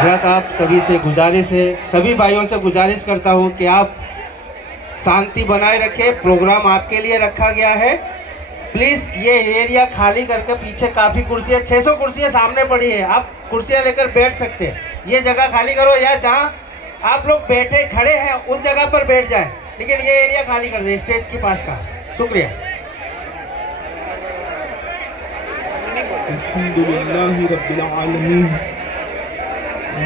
حضرات آپ سبھی سے گزارش ہے، سبھی بھائیوں سے گزارش کرتا ہوں کہ آپ شانتی بنائے رکھیں. پروگرام آپ کے لیے رکھا گیا ہے. پلیز یہ ایریا خالی کر کے پیچھے کافی کرسیاں 600 کرسیاں سامنے پڑی ہے، آپ کرسیاں لے کر بیٹھ سکتے ہیں. یہ جگہ خالی کرو یا جہاں آپ لوگ بیٹھے کھڑے ہیں اس جگہ پر بیٹھ جائیں، لیکن یہ ایریا خالی کر دیں اسٹیج کے پاس کا. شکریہ. الحمدللہ رب العالمین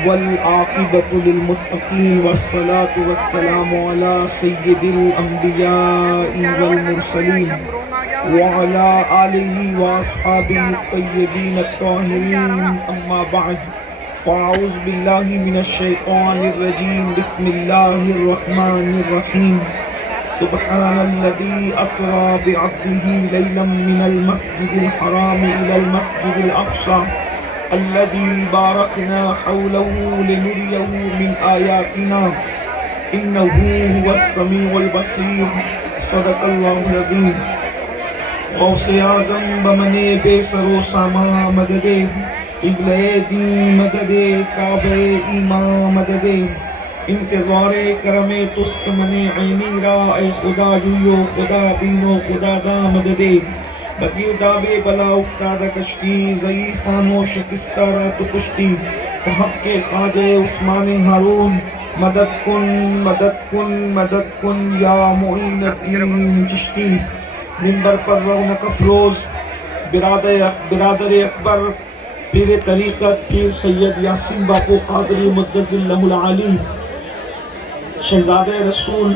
والعاقبۃ للمتقین والصلاة والسلام علی سید الانبیاء والمرسلین وعلی آلہ واصحابہ الطیبین الطاہرین. اما بعد فاعوذ باللہ من الشیطان الرجیم. بسم اللہ الرحمن الرحیم. سبحان الذي أسرى بعبده ليلا من المسجد الحرام إلى المسجد الأقصى الذي باركنا حوله لنريه من آياتنا إنه هو السميع البصير. صدق الله العظيم. غوث اعظم بمنے بے سر و ساما مددے، قبلہ دین مددے، کعبہ ایمان مددے، انتظار کرم تست من عینی را اے خدا جویو خدا بینو خدا دا مددے. بگیر دابے بلا افتادہ کشتی، ضعیفان و شکستہ را تو کشتی. حق کے خواجہ عثمان ہارون مدد کن مدد کن مدد کن یا معین الدین چشتی. منبر پر رونق افروز برادر اکبر پیر طریقت پیر سید یاسین باپو قادری مقدس اللہ العالی، شہزادہ رسول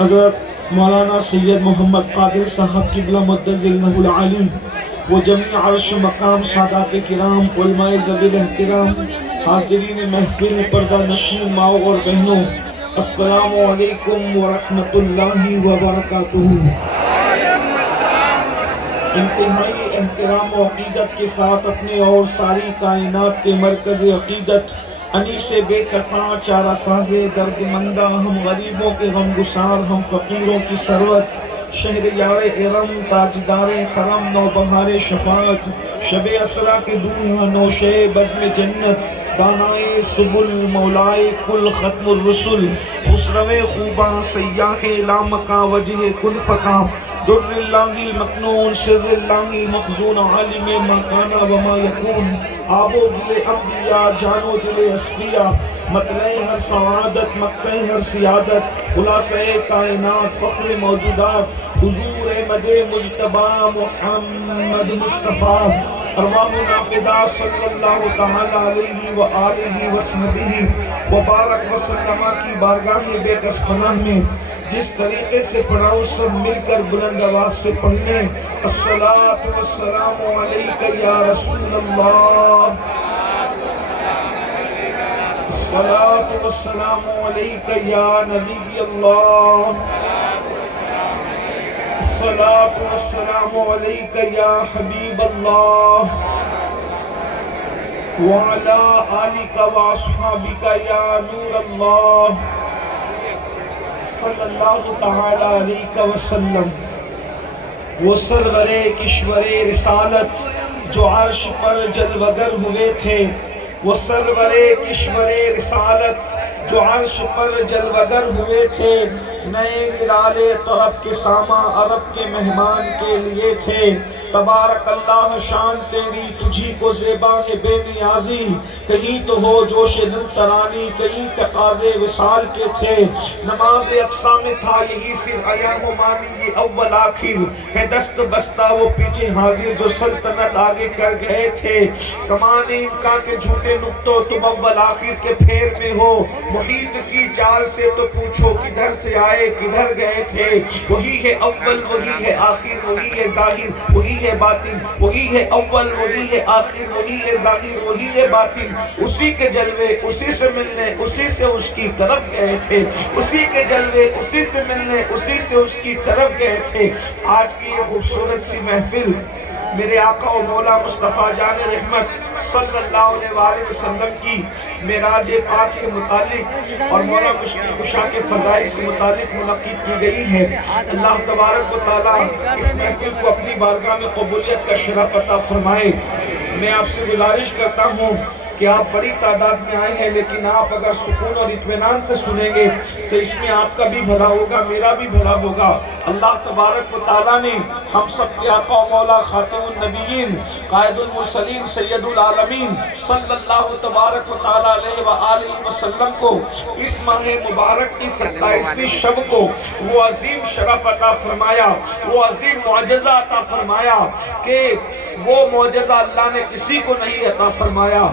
حضرت مولانا سید محمد قادر صاحب قبلہ مقدس اللہ العالی، وہ جمیع عرش مقام سادات کرام، علماء ذوی احترام، حاضرین محفل، پردہ نشین ماؤں اور بہنوں، السلام علیکم ورحمۃ اللہ وبرکاتہ. انتہائی احترام و عقیدت کے ساتھ اپنے اور ساری کائنات کے مرکز عقیدت، انیس بے کساں چارہ ساز درد مندہ، ہم غریبوں کے غم گسار، ہم فقیروں کی ثروت، شہریار ارم تاجدار حرم، نوبہار شفاعت، شب اسرا کے دولہا نوشے بزم جنت، دانائے سبل مولائے کل ختم الرسل، خسرو خوباں سیاح لامکاں وجہ کل فقاں، در اللہ المکنون سر اللہ المخزون، عالم ما کانا وما یکون، آب و گل انبیاء جان و دل اصفیاء، مطلع ہر سعادت مقطع ہر سیادت، خلاصہ کائنات فخر موجودات، حضور مد مجتبی محمد مصطفیٰ، ارواحنا فدا صلی اللہ تعالی علیہ وآلہ وسلم وبارک وسلم کی بارگاہ بے کس پناہ میں جس طریقے سے پڑھاؤ سب مل کر بلند آواز سے پڑھنے. الصلاۃ والسلام علیک یا رسول اللہ، الصلاۃ والسلام علیک یا نبی اللہ، الصلاۃ والسلام علیک یا حبیب اللہ، وعلی آلک واصحابک یا نور اللہ صلی اللہ تعالی علیہ وسلم. وہ سرور کشور رسالت جو عرش پر جلوگر ہوئے تھے، وہ سرور کشور رسالت جو عرش پر جلوگر ہوئے تھے، نئے نرال طرب کے ساما عرب کے مہمان کے لیے تھے. تبارک اللہ شان تیری تجھی کو زیبا ہے بے نیازی، کہیں تو ہو جوش دل ترانی، کہیں تقاضے وصال کے تھے. نماز اقصا میں تھا یہی سر ایام و مانی، یہ اول آخر ہے دست بستہ وہ پیچھے حاضر جو سلطنت آگے کر گئے تھے. کمان انکا کے جھوٹے نکتوں تم اول آخر کے پھیر میں ہو، محیط کی چال سے تو پوچھو کدھر سے آئے کدھر گئے تھے. وہی ہے اول وہی ہے آخر، وہی ہے ظاہر وہی ہے باطن، وہی ہے اول وہی ہے آخر، وہی ہے ظاہر وہی ہے باطن. اسی کے جلوے اسی سے ملنے اسی سے اس کی طرف گئے تھے، اسی کے جلوے اسی سے ملنے اسی سے اس کی طرف گئے تھے. آج کی یہ خوبصورت سی محفل میرے آقا و مولا مصطفیٰ جان رحمت صلی اللہ علیہ وآلہ وسلم کی معراج پاک سے متعلق اور مولا مشکل کشا کے فضائل سے متعلق منعقد کی گئی ہے. اللہ تبارک و تعالیٰ اس محفل کو اپنی بارگاہ میں قبولیت کا شرف عطا فرمائے. میں آپ سے گزارش کرتا ہوں کہ آپ بڑی تعداد میں آئے ہیں، لیکن آپ اگر سکون اور اطمینان سے سنیں گے تو اس میں آپ کا بھی بھلا ہوگا، میرا بھی بھلا ہوگا۔ اللہ تبارک و تعالیٰ نے ہم سب کے آقا و مولا خاتم النبیین قائد المرسلین سید العالمین صلی اللہ تبارک و تعالیٰ علیہ وآلہ وسلم کو اس ماہ مبارک کی 27ویں شب کو وہ عظیم شرف عطا فرمایا، وہ عظیم معجزہ عطا فرمایا کہ وہ معجزہ اللہ نے کسی کو نہیں عطا فرمایا۔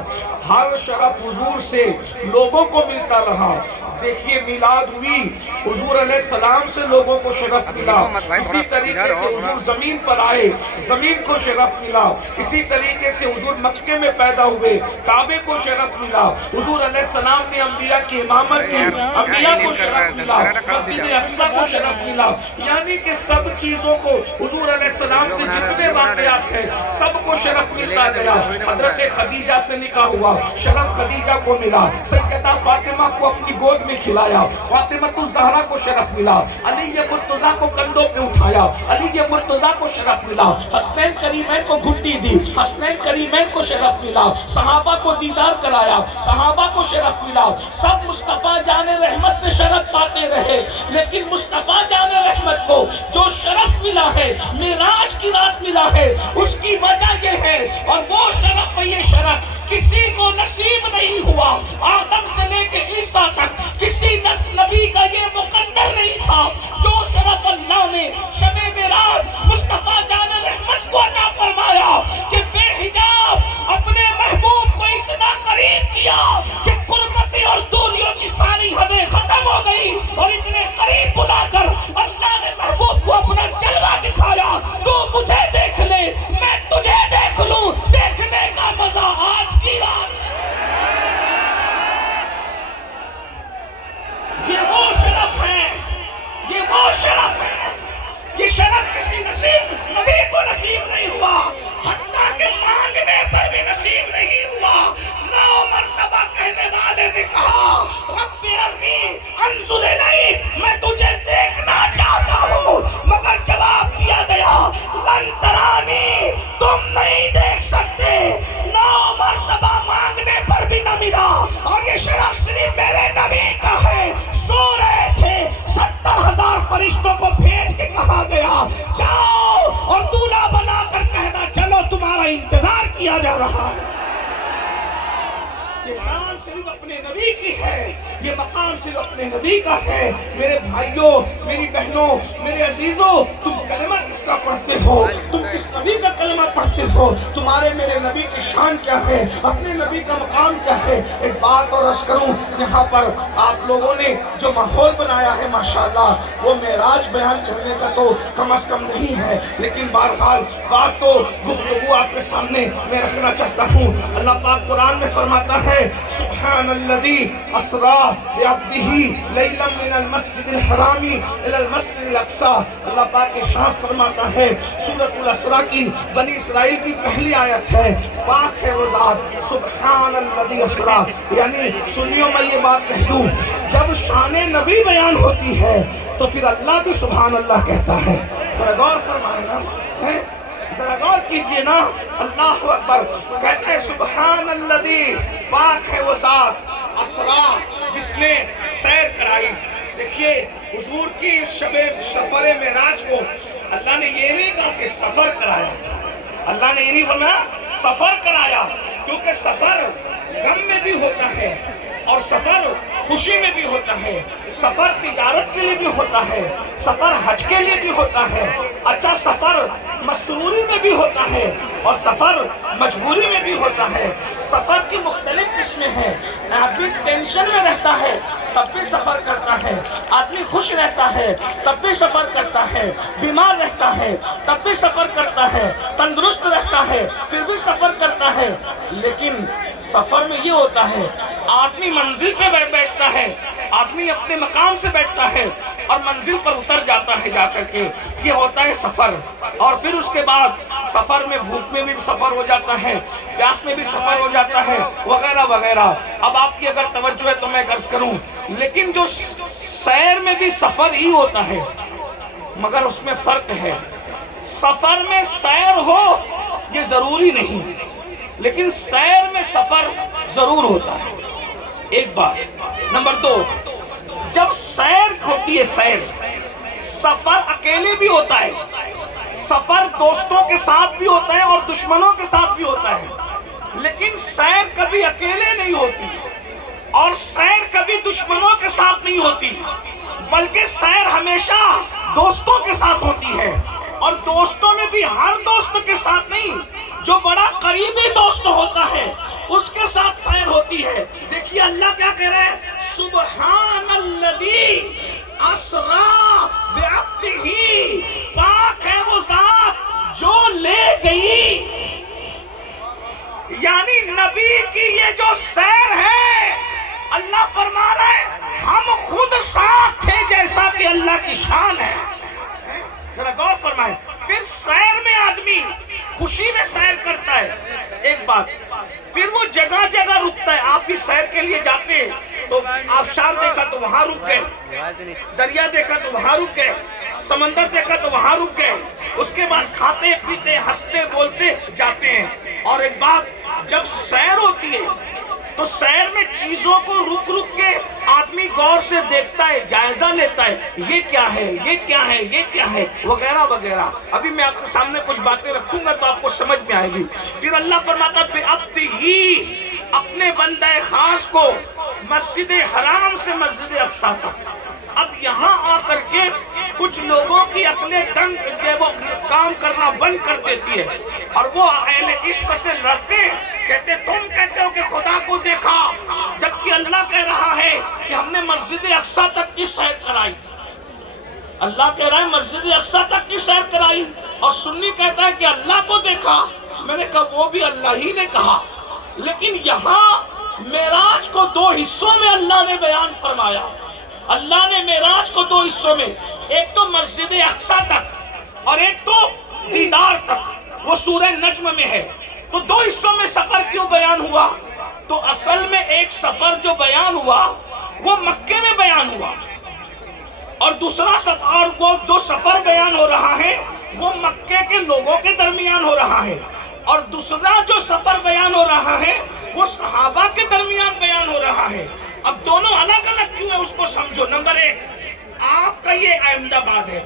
ہر شرف حضور سے لوگوں کو ملتا رہا۔ دیکھیے میلاد ہوئی، حضور علیہ السلام سے لوگوں کو شرف ملا، اسی طریقے سے حضور زمین پر آئے، زمین کو شرف ملا، اسی طریقے سے حضور مکے میں پیدا ہوئے، کعبے کو شرف ملا، حضور علیہ السلام نے انبیاء کی امامت کی، انبیاء کو شرف ملا، مسجد اقصی کو شرف ملا، یعنی کہ سب چیزوں کو حضور علیہ السلام سے جتنے واقعات ہیں سب کو شرف ملتا گیا۔ حضرت خدیجہ سے نکاح ہوا، شرف خدیجہ کو ملا، سیدہ فاطمہ کو اپنی گود میں کھلایا، فاطمہ الزہرا کو شرف ملا، علی مرتضیٰ کو کندھوں پہ اٹھایا، علی مرتضیٰ کو شرف ملا، حسنین کریمین کو گھٹی دی، حسنین کریمین کو شرف ملا، صحابہ کو دیدار کرایا، صحابہ کو شرف ملا۔ سب مصطفیٰ جان رحمت سے شرف پاتے رہے، لیکن مصطفیٰ جان رحمت کو جو شرف ملا ہے، معراج کی رات ملا ہے، اس کی وجہ یہ ہے، اور وہ شرف یہ شرف کسی کو نصیب نہیں ہوا۔ آدم سے لے کے عیسیٰ تک کسی نبی کا یہ مقدر نہیں تھا۔ جو شرف اللہ نے شب معراج مصطفیٰ جان رحمت کو عطا فرمایا کہ بے حجاب اپنے محبوب کو اتنا قریب کیا کہ قربتی اور دوریوں کی ساری حدیں ختم ہو گئی، اور اتنے قریب بلا کر اللہ نے محبوب کو اپنا جلوہ دکھایا۔ تو مجھے دیکھ لے، میں تجھے دیکھ لوں، دیکھنے کا مزہ آج کی رات۔ یہ وہ شرف ہے، یہ وہ شرف ہے، یہ شرف کسی نبی کو نصیب نہیں ہوا، حتیٰ کہ مانگنے پر بھی نصیب نہیں ہوا۔ 9 مرتبہ کہنے والے نے کہا رب ارنی انظر الیک، میں تجھے دیکھنا چاہتا ہوں، مگر جواب دیا گیا لن ترانی، تم نہیں دیکھ سکتے۔ 9 مرتبہ مانگنے پر بھی نہ ملا، اور یہ شرف صرف میرے نبی کا ہے۔ سو رہے تھے، 70,000 فرشتوں کو بھیج کے کہا گیا جاؤ اور دولہا بنا کر کہنا چلو تمہارا انتظار کیا جا رہا ہے۔ یہ شان صرف اپنے نبی کی ہے، یہ مقام صرف اپنے نبی کا ہے۔ میرے بھائیوں، میری بہنوں، میرے عزیزوں، تم کلمہ کس کا پڑھتے ہو؟ تم کس نبی کا کلمہ پڑھتے ہو؟ تمہارے میرے نبی کی شان کیا ہے؟ اپنے نبی کا مقام کیا ہے؟ ایک بات اور عرض کروں، یہاں پر آپ لوگوں نے جو ماحول بنایا ہے ماشاءاللہ، وہ معراج بیان کرنے کا تو کم از کم نہیں ہے، لیکن بہرحال بات تو گفتگو آپ کے سامنے میں رکھنا چاہتا ہوں۔ اللہ پاک قرآن میں فرماتا ہے سبحان الذی اسری بعبدہ لیلا من المسجد الحرام الی المسجد الاقصی۔ اللہ پاک ارشاد فرماتا ہے، سورۃ الاسراء کی بنی اسرائیل کی پہلی آیت ہے، پاک ہے وہ ذات سبحان الذی اسری، یعنی سنیوں میں یہ بات کہہ دوں، جب شان نبی بیان ہوتی ہے تو پھر اللہ بھی سبحان اللہ کہتا ہے۔ ذرا غور فرمائیں نا، ذرا غور کیجئے نا، اللہ اکبر کہتا ہے سبحان الذی، پاک ہے وہ ذات اسرا، جس نے سیر کرائی۔ دیکھیے حضور کی سفر معراج کو اللہ نے یہ نہیں کہا کہ سفر کرایا، اللہ نے یہ نہیں فرمایا سفر کرایا، کیونکہ سفر غم میں بھی ہوتا ہے اور سفر خوشی میں بھی ہوتا ہے، سفر تجارت کے لیے بھی ہوتا ہے، سفر حج کے لیے بھی ہوتا ہے، اچھا سفر مسروری میں بھی ہوتا ہے اور سفر مجبوری میں بھی ہوتا ہے۔ سفر کی مختلف قسمیں ہیں، آدمی ٹینشن میں رہتا ہے تب بھی سفر کرتا ہے، آدمی خوش رہتا ہے تب بھی سفر کرتا ہے، بیمار رہتا ہے تب بھی سفر کرتا ہے، تندرست رہتا ہے پھر بھی سفر کرتا ہے۔ لیکن سفر میں یہ ہوتا ہے، آدمی منزل پہ بیٹھتا ہے، آدمی اپنے مقام سے بیٹھتا ہے اور منزل پر اتر جاتا ہے جا کر کے، یہ ہوتا ہے سفر۔ اور پھر اس کے بعد سفر میں بھوک میں بھی سفر ہو جاتا ہے، پیاس میں بھی سفر ہو جاتا ہے، وغیرہ وغیرہ۔ اب آپ کی اگر توجہ ہے تو میں عرض کروں، لیکن جو سیر میں بھی سفر ہی ہوتا ہے مگر اس میں فرق ہے، سفر میں سیر ہو یہ ضروری نہیں، لیکن سیر میں سفر ضرور ہوتا ہے، ایک بات۔ نمبر دو، جب سیر ہوتی ہے، سفر اکیلے بھی ہوتا ہے، سفر دوستوں کے ساتھ بھی ہوتا ہے اور دشمنوں کے ساتھ بھی ہوتا ہے، لیکن سیر کبھی اکیلے نہیں ہوتی اور سیر کبھی دشمنوں کے ساتھ نہیں ہوتی، بلکہ سیر ہمیشہ دوستوں کے ساتھ ہوتی ہے، اور دوستوں میں بھی ہر دوست کے ساتھ نہیں، جو بڑا قریبی دوست ہوتا ہے اس کے ساتھ سیر ہوتی ہے۔ دیکھیے اللہ کیا کہہ رہے ہیں، سبحان الذی اسریٰ بعبدہ، پاک ہے وہ ذات جو لے گئی، یعنی نبی کی یہ جو سیر ہے، اللہ فرما رہا ہے ہم خود ساتھ تھے جیسا کہ اللہ کی شان ہے۔ ذرا غور فرمائیں، پھر سیر میں آدمی خوشی میں سیر کرتا ہے، ایک بات، پھر وہ جگہ جگہ رکتا ہے۔ آپ بھی سیر کے لیے جاتے ہیں تو آبشار دیکھا تو وہاں رک گئے، دریا دیکھا تو وہاں رک گئے، سمندر دیکھا تو وہاں رک گئے، اس کے بعد کھاتے پیتے ہنستے بولتے جاتے ہیں۔ اور ایک بات، جب سیر ہوتی ہے تو سیر میں چیزوں کو رک رک کے آدمی غور سے دیکھتا ہے، جائزہ لیتا ہے، یہ کیا ہے، یہ کیا ہے، یہ کیا ہے، وغیرہ وغیرہ۔ ابھی میں آپ کے سامنے کچھ باتیں رکھوں گا تو آپ کو سمجھ میں آئے گی۔ پھر اللہ فرماتا ہے بِعَبْدِهِ، اپنے بندہ خاص کو مسجد حرام سے مسجد اقصیٰ تک۔ اب یہاں آ کر کے کچھ لوگوں کی عقلیں دنگ وہ کام کرنا بند کر دیتی ہے، اور وہ اہل عشق سے لڑتے ہیں، کہتے تم کہتے ہو کہ خدا کو دیکھا، جبکہ اللہ کہہ رہا ہے کہ ہم نے مسجد اقصیٰ تک کی سیر کرائی۔ اللہ کہہ رہا ہے مسجد اقصیٰ تک کی سیر کرائی، اور سنی کہتا ہے کہ اللہ کو دیکھا۔ میں نے کہا وہ بھی اللہ ہی نے کہا، لیکن یہاں معراج کو دو حصوں میں اللہ نے بیان فرمایا۔ اللہ نے معراج کو دو حصوں میں، ایک تو مسجد اقصیٰ تک اور ایک تو دیدار تک، وہ سورہ نجم میں ہے۔ تو دو حصوں میں سفر کیوں بیان ہوا؟ تو اصل میں ایک سفر جو بیان ہوا وہ مکے میں بیان ہوا، اور دوسرا سفر، اور وہ جو سفر بیان ہو رہا ہے وہ مکے کے لوگوں کے درمیان ہو رہا ہے، اور دوسرا جو سفر بیان ہو رہا ہے وہ صحابہ کے درمیان بیان ہو رہا ہے۔ اب دونوں الگ الگ کیوں ہے اس کو سمجھو۔ نمبر ایک، آپ کا یہ احمد آباد ہے،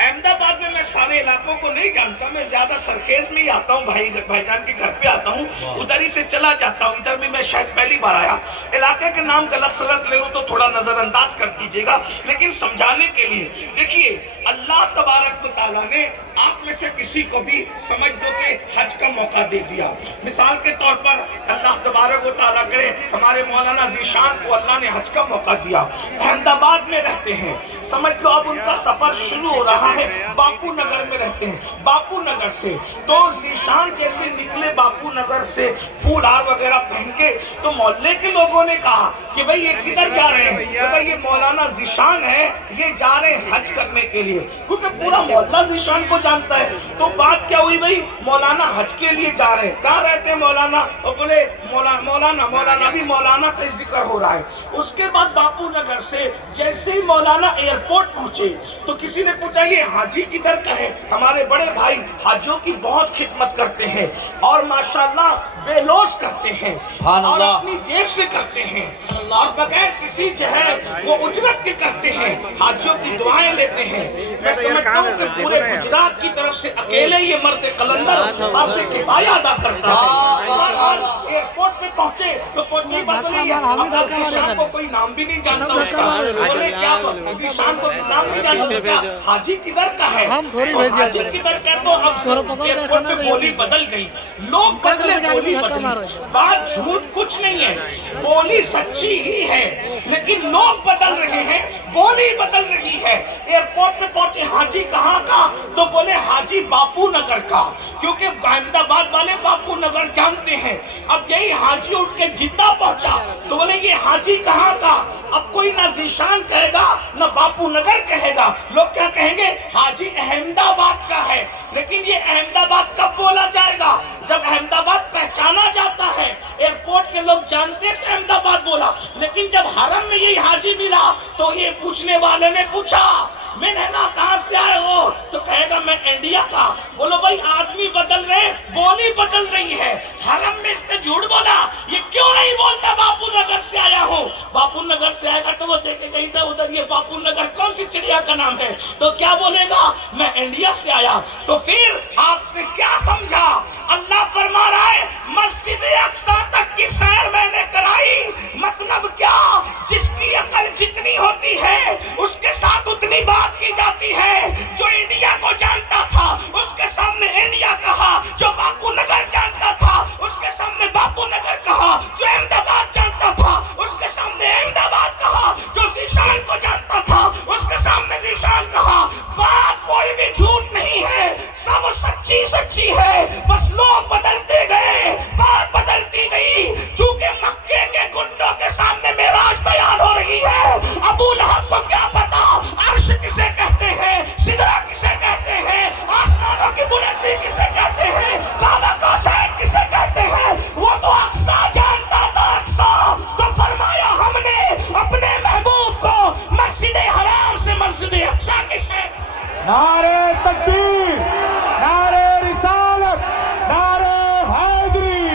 احمد آباد میں میں سارے علاقوں کو نہیں جانتا، میں زیادہ سرخیز میں ہی آتا ہوں، بھائی جان کے گھر پہ آتا ہوں، ادھر ہی سے چلا جاتا ہوں، ادھر میں شاید پہلی بار آیا۔ علاقے کے نام غلط سلط لے لوں تو تھوڑا نظر انداز کر دیجیے گا، لیکن سمجھانے کے لیے دیکھیے، اللہ تبارک و تعالیٰ نے آپ میں سے کسی کو بھی سمجھ دو کہ حج کا موقع دے دیا۔ مثال کے طور پر اللہ تبارک و تعالیٰ کرے ہمارے مولانا ذیشان کو اللہ نے حج کا موقع دیا، احمد آباد میں رہتے ہیں، سمجھ لو اب ان کا سفر شروع ہو رہا ہے، باپو نگر میں رہتے ہیں، باپو نگر سے تو ذیشان جیسے نکلے باپو نگر سے پھول ہار وغیرہ پہن کے، تو محلے کے لوگوں نے کہا کہ بھئی یہ کدھر جا رہے ہیں؟ کہ بھئی یہ مولانا ذیشان ہے، یہ جا رہے ہیں حج کرنے کے لیے، کیونکہ پورا محلہ ذیشان کو جانتا ہے۔ تو بات کیا ہوئی بھئی، مولانا حج کے لیے جا رہے ہیں، کہاں رہتے ہیں مولانا؟ اور بولے مولانا بھی مولانا کا ذکر ہو رہا ہے۔ اس کے بعد باپو نگر سے جیسے ہی مولانا ایئرپورٹ پہنچے تو کسی نے پوچھا یہ حاجی کدھر کا ہے؟ ہمارے بڑے بھائی حاجیوں کی بہت خدمت کرتے ہیں اور ماشاءاللہ بے لوث کرتے ہیں اور اپنی جیب سے کرتے ہیں اور بغیر کسی وہ اجرت کے کرتے ہیں، حاجیوں کی دعائیں لیتے ہیں۔ میں سمجھتا ہوں کہ پورے گجرات کی طرف سے اکیلے یہ مرد قلندر فرض کفایہ ادا کرتا ہے۔ بہرحال ایئرپورٹ پہ پہنچے تو پہنچنے بعد بولے اب ذیشان کو کوئی نام بھی نہیں جانتا اس کا، بولے کیا ذیشان کو نام نہیں جانتا، حاجی کدھر کا ہے؟ حاجی کدھر کا؟ تو اب ایئرپورٹ پہ بولی بدل گئی، لوگ بدلے، بولی بدلی۔ بات جھوٹ کچھ نہیں ہے، بولی سچی ہی ہے، لیکن لوگ بدل رہے ہیں، بولی بدل رہی ہے۔ ایئرپورٹ پہ پہنچے، حاجی کہاں کا؟ تو بولے حاجی باپو نگر کا، کیونکہ احمد آباد والے باپو نگر جانتے ہیں۔ اب یہی حاجی اٹھ کے جدہ پہنچا تو بولے یہ حاجی کہاں کا؟ اب کوئی نہ ذیشان کہے گا نہ باپو نگر کہے گا، لوگ کیا کہیں گے؟ حاجی احمد آباد کا ہے۔ لیکن یہ احمد آباد کب بولا جائے گا؟ جب احمد آباد پہچانا جاتا ہے، ایئرپورٹ کے لوگ جانتے ہیں کہ احمد آباد بولا، لیکن جب حرم میں یہی حاجی ملا تو یہ پوچھنے والے نے پوچھا میں نے نا کہاں سے آئے ہو؟ تو کہے گا میں انڈیا کا۔ بولو بھائی آدمی بدل رہے بولی بدل رہی ہے. حرم میں اس نے جھوٹ بولا, یہ کیوں نہیں بولتا باپو نگر سے آیا ہوں؟ باپو نگر سے آئے گا تو وہ دیکھے گا ادھر ادھر یہ باپو نگر کون سی چڑیا کا نام ہے, تو کیا بولے گا؟ میں انڈیا سے آیا. تو پھر آپ نے کیا سمجھا؟ اللہ فرما رہا ہے مسجد اقصی تک کی سیر میں نے کرائی. مطلب کیا؟ جس کی عقل جتنی ہوتی ہے اس کے ساتھ اتنی بات کی جاتی ہے. جو انڈیا کو جانتا تھا اس کے سامنے انڈیا کہا, جو باپو نگر جانتا تھا اس کے سامنے باپو نگر کہا, جو احمد آباد جانتا تھا اس کے سامنے احمد آباد کہا, جو ذیشان کو جانتا تھا اس کے سامنے ذیشان کہا. بات کوئی بھی جھوٹ نہیں ہے, سب سچی سچی ہے, بس لوگ بدلتے گئے, بات بدلتی گئی. چونکہ مکے کے گنڈوں کے سامنے معراج بیان ہو رہی ہے. ابو لہب کو کیا پتا عرش کسے کہتے ہیں, سدرہ کسے کہتے ہیں, آسمانوں کی بلندی کسے کہتے ہیں, کعبہ قوسین کسے کہتے ہیں. وہ تو اقصی جانتا تھا, اقصی. تو فرمایا ہم نے اپنے محبوب کو مسجد حرام سے مسجد اقصی کے شہر. نعرہ تکبیر, نعرہ رسالت, نعرہ حیدری.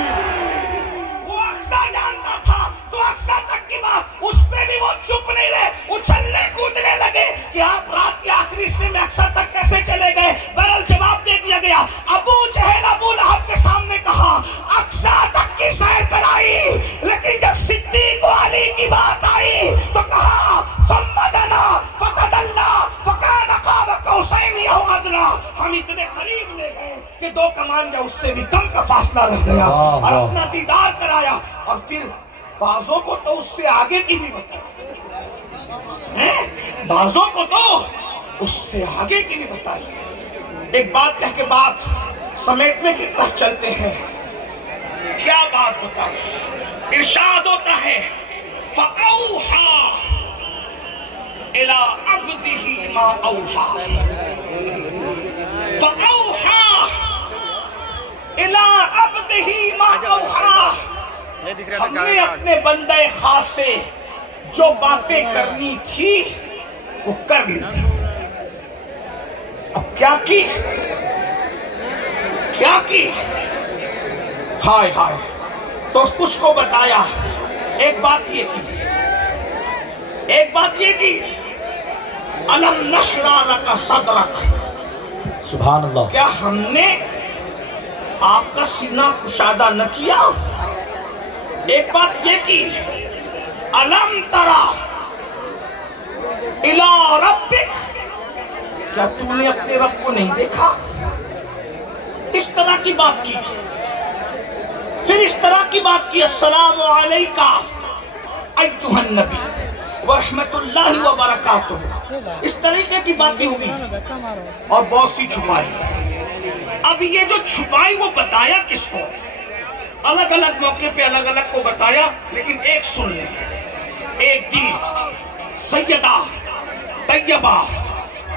وہ اقصی جانتا تھا تو اقصی تک کی بات, اس پہ بھی وہ چپ نہیں رہے, اچھلنے کودنے لگے کہ آپ رات کے آخری حصے میں اقصی تک کیسے چلے گئے. بہرحال جواب دے دیا گیا. ابو جہل ابو لہب کے سامنے کہا اقصی تک کی سیر کرائی, لیکن جب صدیق و علی کی بات آئی تو کہا ثم دنا فتدلی فکان قاب قوسین او ادنی. ہم اتنے قریب لے گئے کہ دو کمان یا اس سے بھی کم کا فاصلہ رہ گیا, اور اپنا دیدار کرایا. اور پھر بعضوں کو تو اس سے آگے کی بھی بتائی, بعضوں کو تو اس سے آگے کی بھی بتائی. ایک بات کہہ کے بات سمیٹنے کی طرف چلتے ہیں. کیا بات بتائی؟ ارشاد ہوتا ہے فَأَوْحَى إِلَىٰ عَبْدِهِ مَا أَوْحَى. فَأَوْحَى إِلَىٰ عَبْدِهِ مَا أَوْحَى. ہم نے اپنے بندے خاص سے جو باتیں کرنی تھی وہ کر لی. اب کیا کی؟ کیا کی؟ ہائے ہائے. تو کچھ کو بتایا. ایک بات یہ کی, ایک بات یہ کی الم نشرح لک صدرک. سبحان اللہ. کیا ہم نے آپ کا سینہ کشادہ نہ کیا؟ ایک بات یہ کی الم ترا الی ربک. کیا تم نے اپنے رب کو نہیں دیکھا؟ اس طرح کی بات کی. پھر اس طرح کی بات کی السلام علیکہ ایھا النبی ورحمۃ اللہ وبرکاتہ. اس طریقے کی باتیں ہوئی اور بہت سی چھپائی. اب یہ جو چھپائی وہ بتایا کس کو؟ الگ الگ موقع پہ الگ الگ کو بتایا, لیکن ایک سن لیں. ایک دن سیدہ طیبہ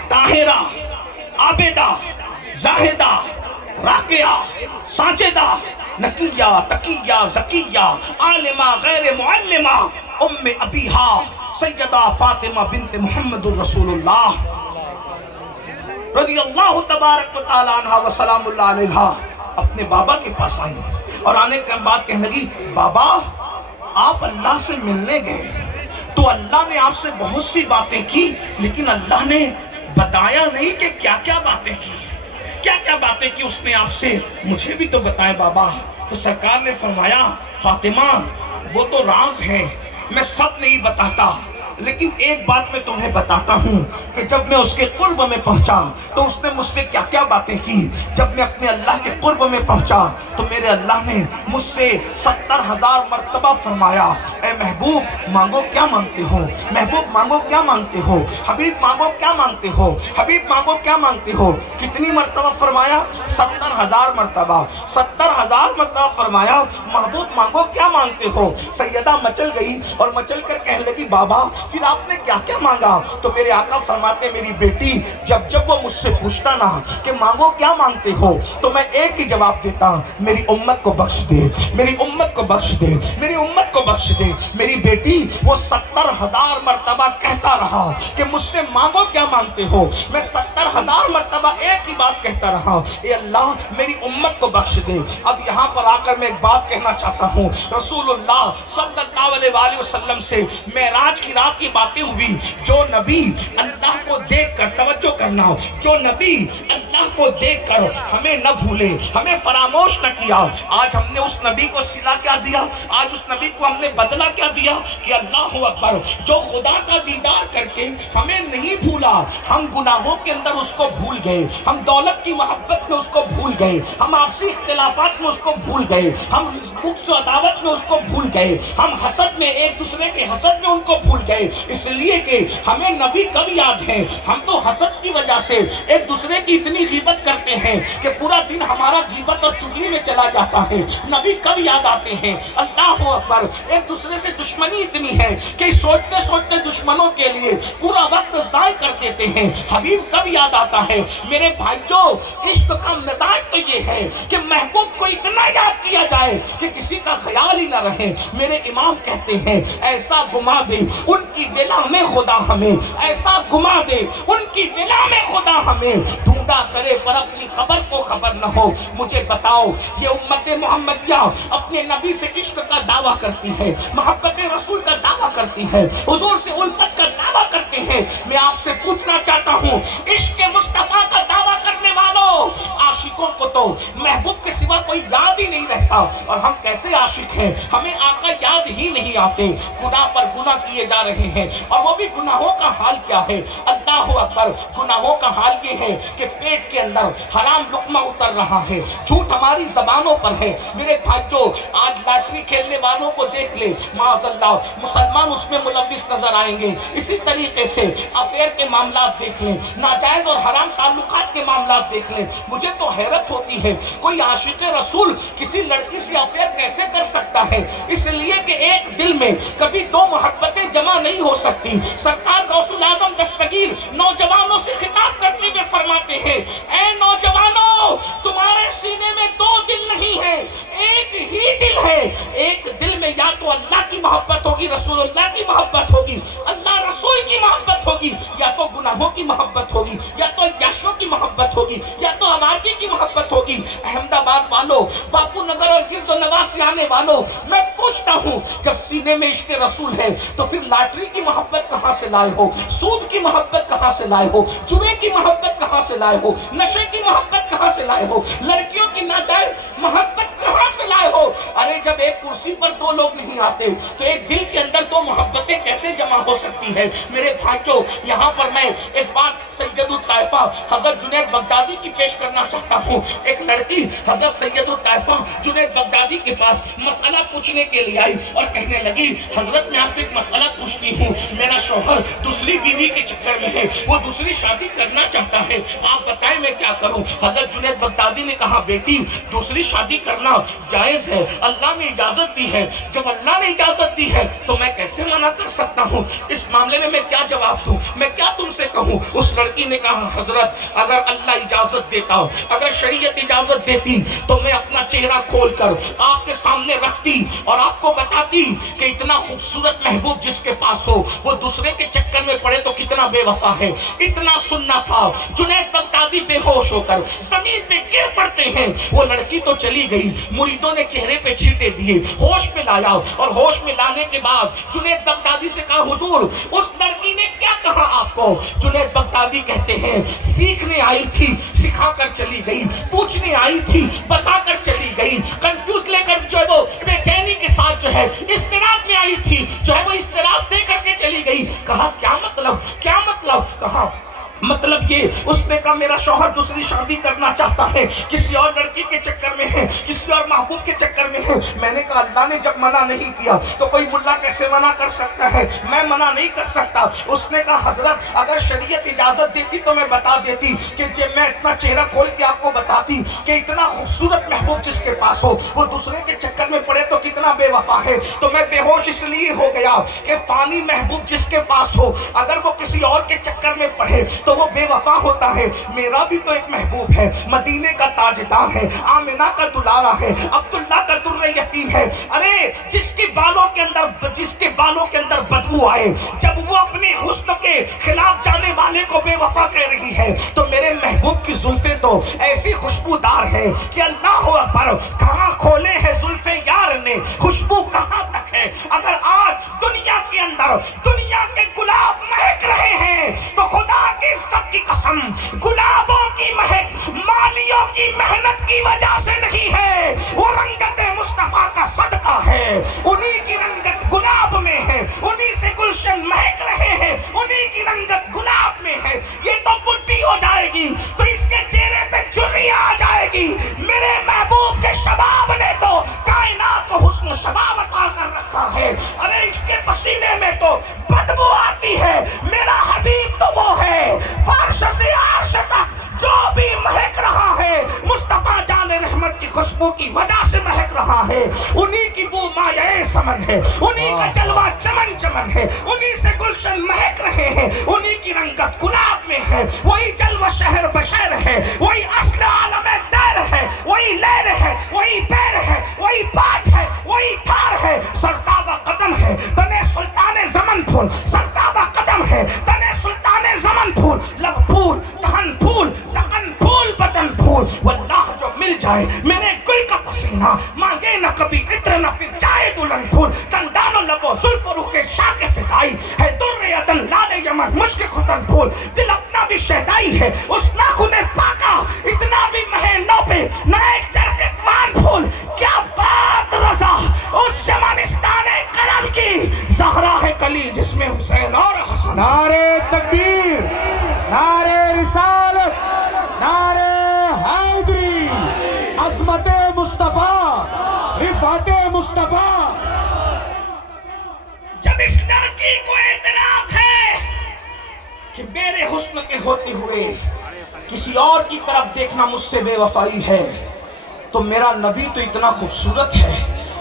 طاہرہ عابدہ زاہدہ راقیہ ساجدہ نقیہ تقیہ زکیہ عالمہ غیر معلمہ ام ابیہا سیدہ فاطمہ بنت محمد الرسول اللہ رضی اللہ تبارک و تعالی عنہ و سلام اللہ علیہا اپنے بابا کے پاس آئی اور آنے کے بعد کہنے لگی بابا آپ اللہ سے ملنے گئے تو اللہ نے آپ سے بہت سی باتیں کی, لیکن اللہ نے بتایا نہیں کہ کیا کیا باتیں کی, کیا کیا باتیں کی اس نے آپ سے, مجھے بھی تو بتائے بابا. تو سرکار نے فرمایا فاطمہ وہ تو راز ہے, میں سب نہیں بتاتا, لیکن ایک بات میں تمہیں بتاتا ہوں کہ جب میں اس کے قرب میں پہنچا تو اس نے مجھ سے کیا کیا باتیں کی. جب میں اپنے اللہ کے قرب میں پہنچا تو میرے اللہ نے مجھ سے 70,000 مرتبہ فرمایا اے محبوب مانگو کیا مانگتے ہو, محبوب مانگو کیا مانگتے ہو, حبیب مانگو کیا مانگتے ہو, حبیب مانگو کیا مانگتے ہو. کتنی مرتبہ فرمایا؟ 70,000 مرتبہ. 70,000 مرتبہ فرمایا محبوب مانگو کیا مانگتے ہو. سیدہ مچل گئی اور مچل کر کہنے لگی بابا پھر آپ نے کیا کیا مانگا؟ تو میرے آقا فرماتے میری بیٹی جب جب وہ مجھ سے پوچھتا نا کہ مانگو کیا مانگتے ہو، تو میں ایک ہی جواب دیتا، میری امت کو بخش دے، میری امت کو بخش دے، میری امت کو بخش دے۔ میری بیٹی وہ 70,000 مرتبہ کہتا رہا کہ مجھ سے مانگو کیا مانگتے ہو، میں 70,000 مرتبہ ایک ہی بات کہتا رہا، اے اللہ میری امت کو بخش دے۔ اب یہاں پر آ کر میں ایک بات کہنا چاہتا ہوں، رسول اللہ صلی اللہ علیہ وآلہ وسلم سے معراج کی رات کی باتیں ہوئی۔ جو نبی اللہ کو دیکھ کر، توجہ کرنا، جو نبی اللہ کو دیکھ کر ہمیں نہ بھولے، ہمیں فراموش نہ کیا، آج ہم نے اس نبی کو صلہ کیا دیا، آج اس نبی کو ہم نے بدلہ کیا دیا کہ اللہ اکبر، جو خدا کا دیدار کر کے ہمیں نہیں بھولا، ہم گناہوں کے اندر اس کو بھول گئے، ہم دولت کی محبت میں اس کو بھول گئے، ہم آپسی اختلافات میں اس کو بھول گئے، ہم بغض و عداوت میں اس کو بھول گئے، ہم حسد میں ایک دوسرے کے حسد میں ان کو بھول گئے، اس لیے کہ ہمیں نبی کب یاد ہے؟ ہم تو حسد کی وجہ سے ایک دوسرے کی اتنی غیبت کرتے ہیں کہ پورا دن ہمارا غیبت اور چغلی میں چلا جاتا ہے۔ نبی کب یاد آتے ہیں؟ اللہ اکبر، ایک دوسرے سے دشمنی اتنی ہے کہ سوچتے سوچتے دشمنوں کے لیے پورا وقت ضائع کر دیتے ہیں۔ حبیب کب یاد آتا ہے؟ میرے بھائیوں، عشق کا مزاج تو یہ ہے کہ محبوب کو اتنا یاد کیا جائے کہ کسی کا خیال ہی نہ رہے۔ میرے امام کہتے ہیں ایسا گما دے ان کی ولا میں خدا ہمیں، ایسا گما دے ان کی ولا میں خدا ہمیں، ڈھونڈا کرے پر اپنی خبر کو خبر نہ ہو۔ مجھے بتاؤ، یہ امت محمدیہ اپنے نبی سے عشق کا دعویٰ کرتی ہے، محبت رسول کا دعویٰ کرتی ہے، حضور سے الفت کا دعویٰ کرتے ہیں۔ میں آپ سے پوچھنا چاہتا ہوں، عشق مصطفیٰ کا دعویٰ کرنے والوں، عاشقوں کو تو محبوب کے سوا کوئی یاد ہی نہیں رہتا، اور ہم کیسے عاشق ہیں؟ ہمیں آقا یاد ہی نہیں آتے، گناہ پر گناہ کیے جا رہے ہیں، اور وہ بھی گناہوں کا حال کیا ہے؟ اللہ اکبر، گناہوں کا حال یہ ہے کہ پیٹ کے اندر حرام لقمہ اتر رہا ہے، جھوٹ ہماری زبانوں پر ہے۔ میرے بھائیوں، آج لاٹری کھیلنے والوں کو دیکھ لے، معاذ اللہ مسلمان اس میں ملوث نظر آئیں گے۔ اسی طریقے سے افیئر کے معاملات دیکھ لیں، ناجائز اور حرام تعلقات کے معاملات دیکھ لیں، مجھے تو حیرت ہوتی ہے کوئی عاشق رسول کسی لڑکی سے افیئر کیسے کر سکتا ہے؟ اس لیے کہ ایک دل میں کبھی دو محبتیں جمع نہیں ہو سکتی۔ سرکار غوث العظم دستگیر نوجوانوں سے خطاب کرتے ہوئے فرماتے ہیں، اے نوجوانوں، تمہارے سینے میں دو دل نہیں ہے، ایک ہی دل ہے۔ ایک دل میں یا تو اللہ کی محبت ہوگی، رسول اللہ کی محبت ہوگی، اللہ رسول کی محبت ہوگی، یا تو گناہوں کی محبت ہوگی، یا تو عیاشوں کی محبت ہوگی، یا تو آوارگی کی محبت ہوگی۔ احمد آباد والوں، باپو نگر اور گرد و نواح سے آنے والوں، میں پوچھتا ہوں، جب سینے میں عشق رسول ہے تو پھر لاٹری کی محبت کہاں سے لائے ہو؟ سود کی محبت کہاں سے لائے ہو؟ جوئے کی محبت کہاں سے لائے ہو؟ نشے کی محبت کہاں سے لائے ہو؟ لڑکیوں کی ناجائز محبت کہاں سے لائے ہو؟ ارے جب ایک کرسی پر دو لوگ نہیں آتے تو ایک دل کے اندر دو محبتیں کیسے جمع ہو سکتی ہے؟ میرے بھائیوں، یہاں پر میں ایک بات سید الطائفہ حضرت جنید بغدادی کی پیش کرنا چاہتا ہوں۔ ایک لڑکی حضرت سید الطائفہ جنید بغدادی کے پاس مسئلہ پوچھنے کے لیے آئی اور کہنے لگی، حضرت میں آپ سے ایک مسئلہ پوچھتی ہوں، میرا شوہر دوسری بیوی کے چکر میں ہے، وہ دوسری شادی کرنا چاہتا ہے، آپ بتائیں میں کیا کروں؟ حضرت جنید بغدادی نے کہا، بیٹی دوسری شادی کرنا جائز ہے، اللہ نے اجازت دی ہے، جب اللہ نے اجازت دی ہے تو میں کیسے منع کر سکتا ہوں؟ اس معاملے میں کیا جواب دوں؟ میں کیا تم سے کہوں؟ اس لڑکی نے کہا، حضرت اگر اللہ اجازت دیتا، اگر شریعت اجازت دیتی تو میں اپنا چہرہ کھول کر آپ کے سامنے رکھتی اور آپ کو بتاتی کہ اتنا خوبصورت محبوب جس کے پاس ہو وہ دوسرے کے چکر میں پڑے تو کتنا بے وفا ہے۔ اتنا سننا تھا۔ جنید بغدادی بے ہوش ہو کر زمین پہ گر پڑتے ہیں۔ وہ لڑکی تو چلی گئی، مریدوں نے چہرے پہ چھینٹے دیے، ہوش میں لایا، اور ہوش میں لانے کے بعد جنید بغدادی سے کہا، حضور اس لڑکی نے کیا کہا آپ کو؟ جنید بغدادی کہتے ہیں، سیکھنے آئی تھی، سکھا کر چلی گئی، پوچھنے آئی تھی، بتا کر چلی گئی، کنفیوز لے کر جو ہے وہ بے چینی کے ساتھ جو ہے اضطراب میں آئی تھی، جو ہے وہ اضطراب دے کر کے چلی گئی۔ کہا کیا مطلب؟ کیا مطلب؟ کہا مطلب یہ اس نے کہا میرا شوہر دوسری شادی کرنا چاہتا ہے، کسی اور لڑکی کے چکر میں ہے، کسی اور محبوب کے چکر میں ہے۔ میں نے کہا اللہ نے جب منع نہیں کیا تو کوئی ملا کیسے منع کر سکتا ہے؟ میں منع نہیں کر سکتا۔ اس نے کہا حضرت اگر شریعت اجازت دیتی تو میں بتا دیتی کہ میں اتنا چہرہ کھول کے آپ کو بتاتی کہ اتنا خوبصورت محبوب جس کے پاس ہو وہ دوسرے کے چکر میں پڑے تو کتنا بے وفا ہے۔ تو میں بے ہوش اس لیے ہو گیا کہ فانی محبوب جس کے پاس ہو اگر وہ کسی اور کے چکر میں پڑے تو وہ بے وفا ہوتا ہے۔ میرا بھی تو ایک محبوب ہے، مدینے کا تاجدار ہے، آمنہ کا دلارا ہے، عبداللہ کا در یتیم ہے۔ ارے جس کے بالوں کے اندر بدبو آئے جب وہ اپنے حسن کے خلاف جانے والے کو بے وفا کہہ رہی ہے تو میرے محبوب کی زلفیں تو ایسی خوشبودار ہے کہ اللہ اکبر، کہاں کھولے ہیں زلفیں یار نے، خوشبو کہاں تک ہے۔ اگر آج دنیا کے اندر دنیا کے گلاب مہک رہے ہیں تو خدا کی عزت کی قسم گلابوں کی مہک مالیوں کی محنت کی وجہ سے نہیں ہے، وہ رنگت مصطفیٰ کا صدقہ ہے، انہی کی رنگت گلاب میں ہے، انہی سے گلشن مہک رہے ہیں، انہی کی رنگت گلاب میں ہے۔ یہ تو بڈھی ہو جائے گی تو اس کے چہرے پہ چری آ جائے گی، میرے محبوب کے شباب نے تو کائنات کو حسن و شباب عطا کر رکھا ہے۔ ارے اس کے پسینے میں تو بدبو آتی ہے، میرا حبیب تو وہ ہے فرش سے عرش تک جو بھی مہک رہا ہے مصطفیٰ جان رحمت کی خوشبو کی وجہ سے مہک رہا ہے، انہی کی بو مایہ سمن ہے، انہی کا جلوہ چمن چمن ہے، انہی سے گلشن مہک رہے ہیں، انہی کی رنگت گلاب میں ہے، وہی جلوہ شہر بشر ہے، وہی اصل عالم دیر ہے، وہی لیر ہے، وہی پیر ہے، وہی پاٹ ہے، وہی تھار ہے، سرتابہ قدم ہے تنے سلطان زمن پھول، سرتابہ قدم ہے تنے سلطان زمن پھول، لب پھول دہن پھول زبان پھول بدن پھول، واللہ جو مل جائے میرے گل کا پسینہ مانگے نہ کبھی عطر نہ پھر جائے دلہن پھول، دندان و لب و زلف و رخ شاہ کے فدائی ہے، در عدن لال یمن مشک ختن پھول، دل اپنا بھی شہدائی ہے اس ناخن پاکا، اتنا بھی مہے نو پہ نہ ایک چرخ اکوان پھول، کیا بات رضا اس شمانستان کرم کی، زہرا ہے کلی جس میں حسین اور حسن۔ نعرے تکبیر، نعرے رسالت، نعرے حیدری، عظمت مصطفیٰ، رفعت مصطفیٰ۔ جب اس لڑکی کو اعتراف ہے کہ میرے حسن کے ہوتے ہوئے کسی اور کی طرف دیکھنا مجھ سے بے وفائی ہے تو میرا نبی تو اتنا خوبصورت ہے،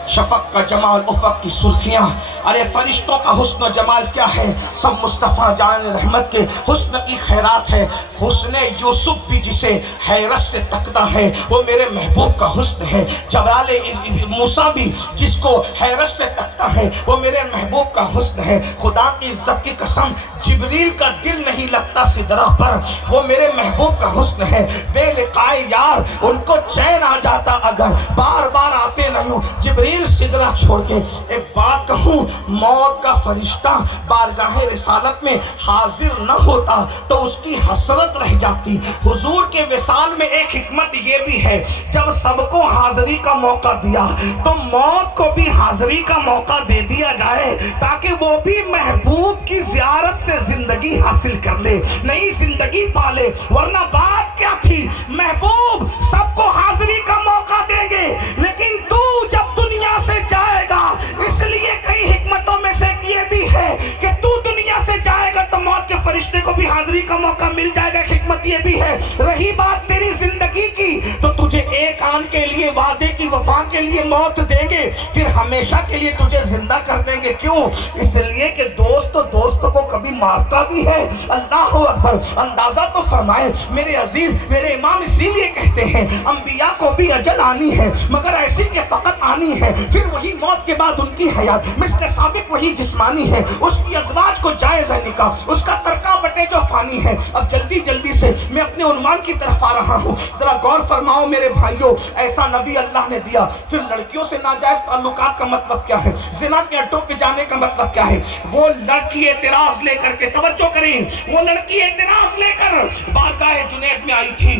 شفق کا جمال افق کی سرخیاں، ارے فرشتوں کا حسن و جمال کیا ہے، سب مصطفیٰ جان رحمت کے حسن کی خیرات ہے۔ حسن یوسف بھی جسے حیرت سے تکتا ہے وہ میرے محبوب کا حسن ہے، جبرائیل موسیٰ بھی جس کو حیرت سے تکتا ہے وہ میرے محبوب کا حسن ہے۔ خدا کی عزت کی قسم جبریل کا دل نہیں لگتا سدرہ پر، وہ میرے محبوب کا حسن ہے۔ بے لقائے یار ان کو چین آ جاتا اگر بار بار آتے نہیں، جبریل سدرہ چھوڑ کے۔ ایک بات کہوں، موت کا فرشتہ بارگاہ رسالت میں حاضر نہ ہوتا تو اس کی حسرت رہ جاتی۔ حضور کے وصال میں ایک حکمت یہ بھی ہے، جب سب کو حاضری کا موقع دیا تو موت کو بھی حاضری کا موقع دے دیا جائے تاکہ وہ بھی محبوب کی زیارت سے زندگی حاصل کر لے، نئی زندگی پالے۔ ورنہ بات کیا تھی، محبوب سب کو حاضری کا موقع دیں گے لیکن تو جب دنیا سے جائے گا، اس لیے کئی حکمتوں میں سے یہ بھی ہے کہ تو دنیا سے جائے گا تو موت کے فرشتے کو بھی حاضری کا موقع مل جائے گا۔ حکمت یہ بھی ہے، رہی بات تیری زندگی کی تو تجھے ایک آن کے لیے وعدے کی وفا کے لیے موت دیں گے، پھر ہمیشہ کے لیے تجھے زندہ کر دیں گے۔ کیوں؟ اس لیے کہ دوست کو کبھی مارتا بھی ہے۔ اللہ اکبر، اندازہ تو فرمائے میرے عزیز، میرے امام اسی لیے کہتے ہیں انبیاء کو بھی اجل آنی ہے مگر ایسی کہ فقط آنی ہے، پھر وہی موت کے بعد ان کی حیات مثل سابق وہی جسمانی ہے، اس کی ازواج کو جائز ہے نکاح، اس کا ترکہ بٹے جو فانی ہے۔ اب جلدی سے میں اپنے عنوان کی طرف آ رہا ہوں، ذرا غور فرماؤ میرے بھائیوں، ایسا نبی اللہ نے دیا۔ پھر لڑکیوں سے ناجائز تعلقات کا مطلب کیا ہے، زنا کے اڈوں پہ جانے کا مطلب کیا ہے؟ وہ لڑکی اعتراض لے کر کے، توجہ کریں، وہ لڑکی اعتراض لے کر بارگاہ جنید میں آئی تھی،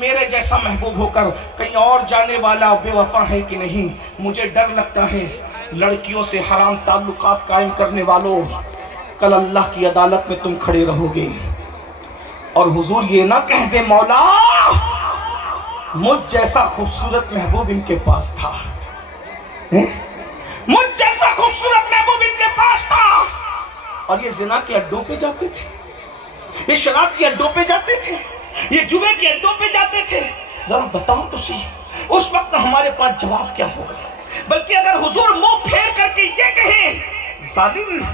میرے جیسا محبوب ہو کر کہیں اور جانے والا بے وفا ہے کہ نہیں؟ مجھے ڈر لگتا ہے لڑکیوں سے حرام تعلقات قائم کرنے والوں، کل اللہ کی عدالت میں تم کھڑے رہو گے۔ اور حضور یہ نہ کہہ دے مولا مجھ جیسا خوبصورت محبوب ان کے پاس تھا، مجھ جیسا خوبصورت محبوب ان کے پاس تھا، اور یہ زنا کے اڈوں پہ جاتے تھے، یہ شراب کے اڈوں پہ جاتے تھے، یہ جوے کے اڈوں پہ جاتے تھے۔ ذرا بتاؤ تو صحیح اس وقت ہمارے پاس جواب کیا ہوگا؟ بلکہ اگر حضور منہ پھیر کر کے یہ کہیں ظالم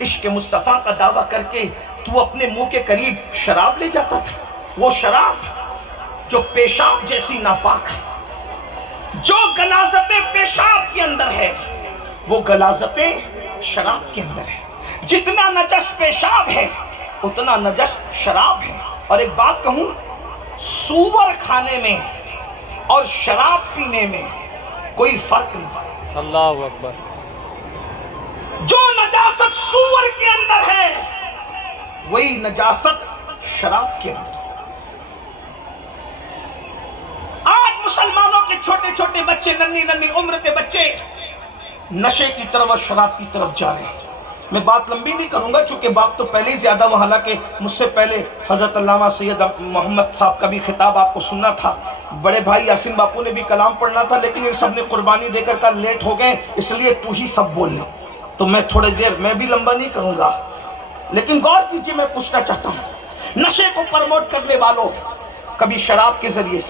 عشق مصطفیٰ کا دعویٰ کر کے تو اپنے منہ کے قریب شراب لے جاتا تھا، وہ شراب جو پیشاب جیسی ناپاک ہے، جو غلاظتیں پیشاب کے اندر ہے وہ غلاظتیں شراب کے اندر ہے، جتنا نجس پیشاب ہے اتنا نجس شراب ہے۔ اور ایک بات کہوں، سور کھانے میں اور شراب پینے میں کوئی فرق نہیں۔ اللہ اکبر۔ جو نجاست سور کے اندر ہے وہی نجاست شراب کے اندر۔ آج مسلمانوں کے چھوٹے چھوٹے بچے، ننھی ننھی عمر کے بچے نشے کی طرف اور شراب کی طرف جا رہے ہیں۔ میں بات لمبی نہیں کروں گا چونکہ بات تو پہلے ہی زیادہ ہوا، حالانکہ مجھ سے پہلے حضرت علامہ سید محمد صاحب کا بھی خطاب آپ کو سننا تھا، بڑے بھائی یاسین باپو نے بھی کلام پڑھنا تھا، لیکن ان سب نے قربانی دے کر لیٹ ہو گئے، اس لیے تو ہی سب بول لیں، تو میں تھوڑے دیر میں بھی لمبا نہیں کروں گا۔ لیکن غور کیجئے، میں پوچھنا چاہتا ہوں، نشے کو پروموٹ کرنے والوں کبھی شراب کے ذریعے سے